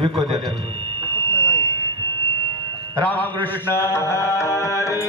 विकत येतो Ramakrishna Hari.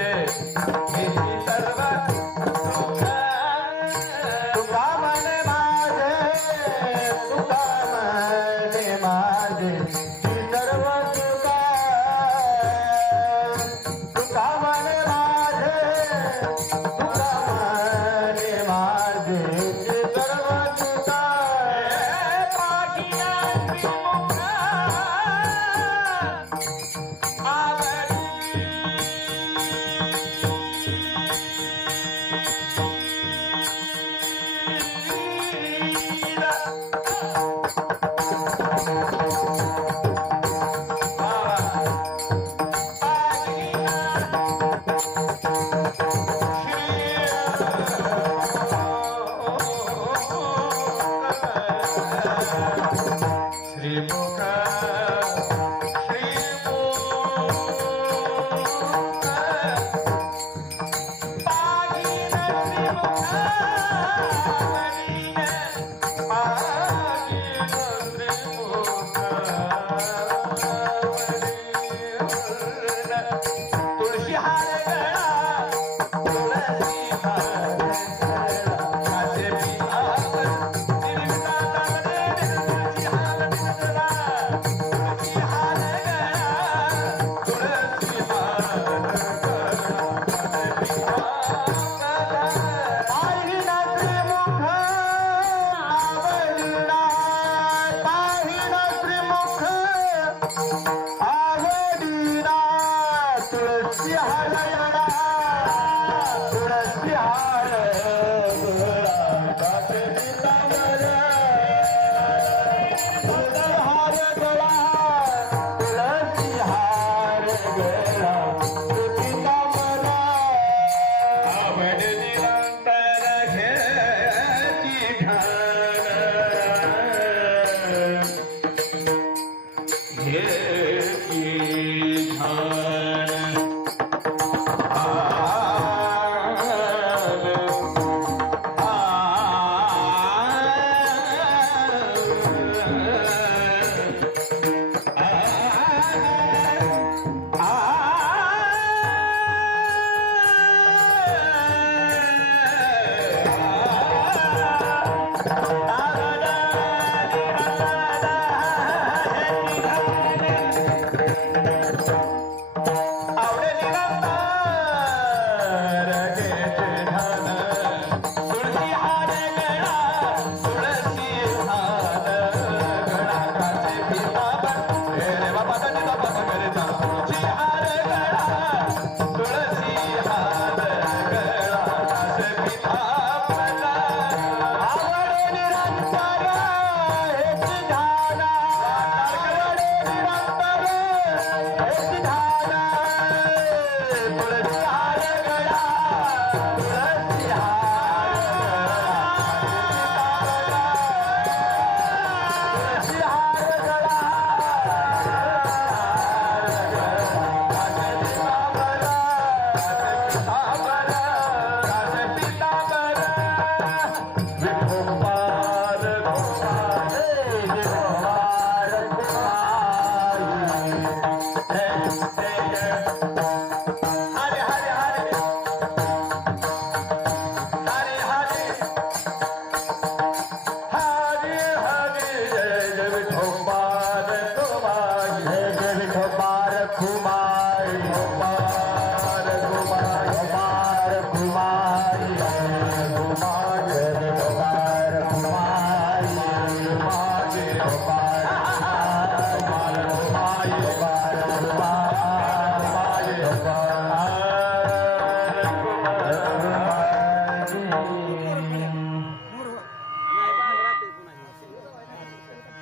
Hey, hey, hey. Shri ಮಾಡ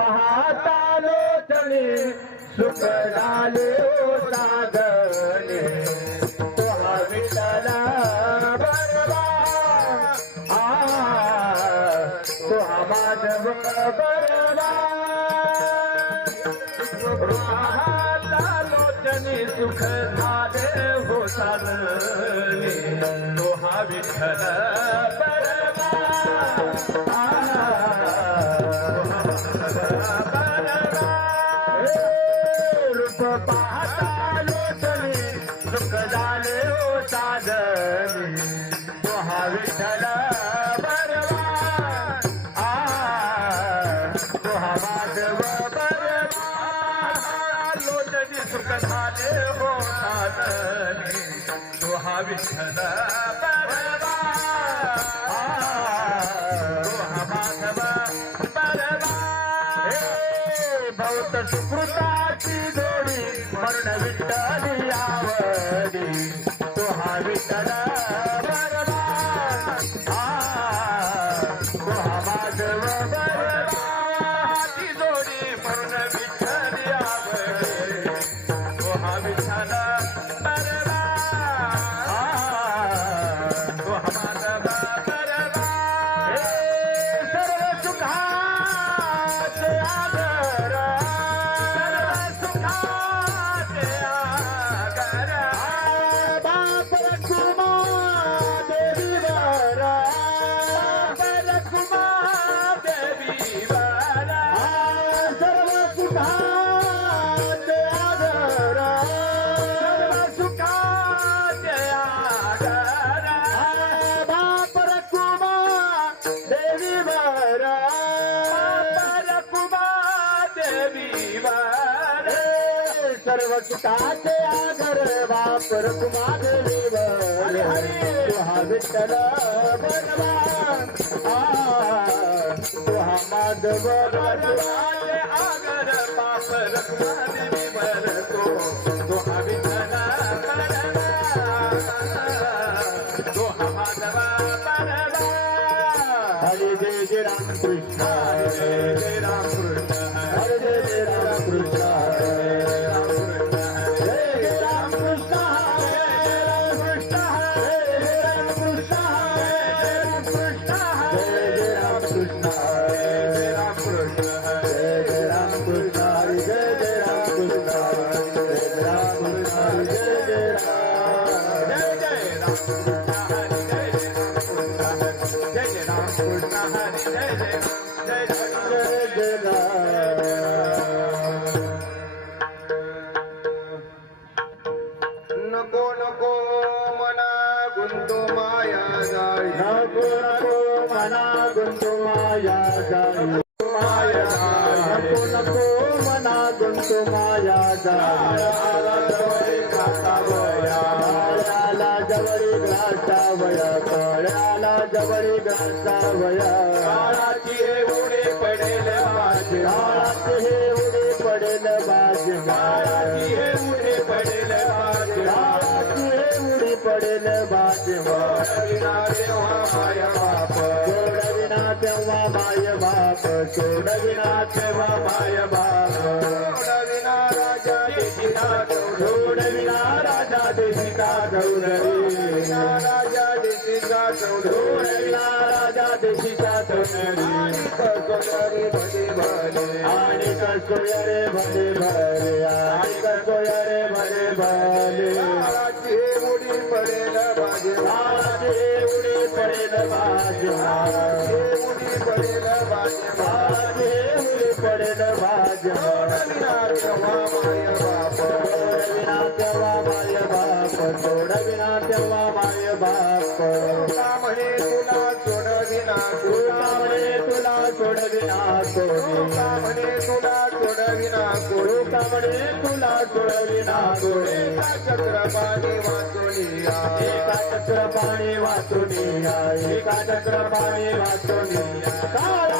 पाहता लोचने सुख झाले हो सागने तुहा विठला बरवा. आ तुहा माधव बरवा. पाहता लोचने सुख झाले हो सागने तुहा विठला தவித்தடா विठ्ठलाचे आदर वापर कुमादेव तुहा विठ्ठल माधव आगर वापर कुमादेव तो पडेल माझे पडेल माझे काळाची हे उडे माय बाप. सोडविना तेव्हा माय बाप. राजा देशिका सोडविना राजा देशिका गौरवी देशी साधनरी कसोयारे भले भले आणि कसोयारे भले भले आणि कसोयारे भले भले हे उडी पडेल माझे हे उडी पडेल माझे हे उडी पडेल माझे हे उडी पडेल माझे माया बाबा डोळे तुला डोळविना पाणी वाचुनिया एका चक्र पाणी वाचुनिया एका चक्र पाणी वाचुनिया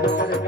Gracias.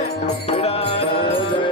रा